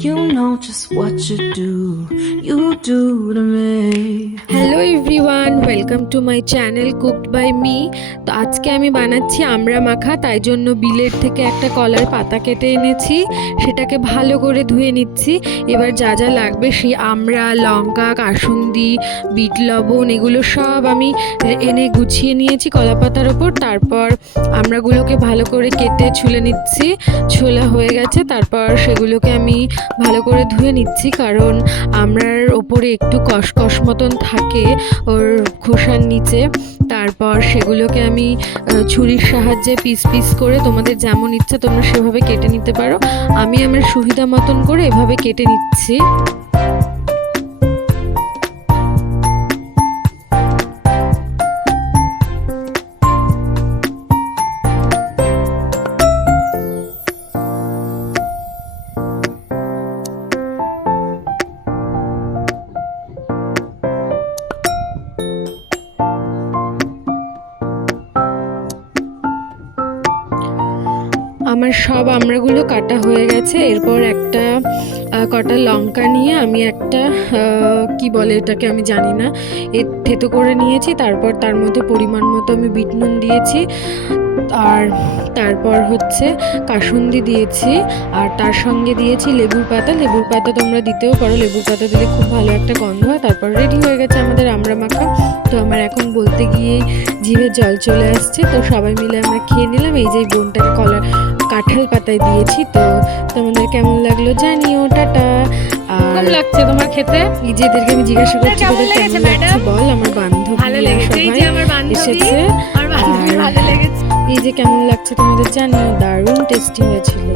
You know just what you do to me. Hello everyone, welcome to my channel cooked by me. তো আজকে আমি বানাচ্ছি আমড়া মাখা। তাই জন্য বিলের থেকে একটা কলার পাতা কেটে এনেছি, সেটাকে ভালো করে ধুয়ে নিচ্ছি। এবার যা যা লাগবে সেই আমড়া, লঙ্কা, কাসুন্দি, বিট লবণ এগুলো সব আমি এনে গুছিয়ে নিয়েছি কলা পাতার ওপর। তারপর আমড়াগুলোকে ভালো করে কেটে ছুলে নিচ্ছি। ছোলা হয়ে গেছে, তারপর সেগুলোকে আমি ভালো করে ধুয়ে নিচ্ছি, কারণ আমড়ার ওপরে একটু কসকস মতন থাকে ওর খোসার নিচে। তারপর সেগুলোকে আমি ছুরির সাহায্যে পিস পিস করে, তোমাদের যেমন ইচ্ছা তোমরা সেভাবে কেটে নিতে পারো। আমি আমার সুবিধা মতন করে এভাবে কেটে নিচ্ছি। আমার সব আমড়াগুলো কাটা হয়ে গেছে। এরপর একটা কটা লঙ্কা নিয়ে আমি একটা কি বলে এটাকে আমি জানি না, থেতো করে নিয়েছি। তারপর তার মধ্যে পরিমাণ মতো আমি বিট নুন দিয়েছি, আর তারপর হচ্ছে কাসুন্দি দিয়েছি, আর তার সঙ্গে দিয়েছি লেবুর পাতা। লেবুর পাতা তোমরা দিতেও পারো, লেবুর পাতা দিলে খুব ভালো একটা গন্ধ হয়। তারপর রেডি হয়ে গেছে আমাদের আমড়া মাখা। তো আমার এখন বলতে গিয়ে জিভে জল চলে আসছে। তো সবাই মিলে আমরা খেয়ে নিলাম। এই যে বোনটাকে কাঁঠাল পাতায় দিয়েছি। তো তোমাদের কেমন লাগলো জানিও। টাটা। কেমন লাগছে তোমার খেতে? নিজেদেরকে আমি জিজ্ঞাসা করছি তোদের কেমন লাগছে বল। আমার বান্ধবী ভালো লেগেছে, এই যে আমার বান্ধবী এসেছে। আমার বান্ধবী ভালো লেগেছে। এই যে কেমন লাগছে তোমাদের জানিও। দারুণ টেস্টি হয়েছিল।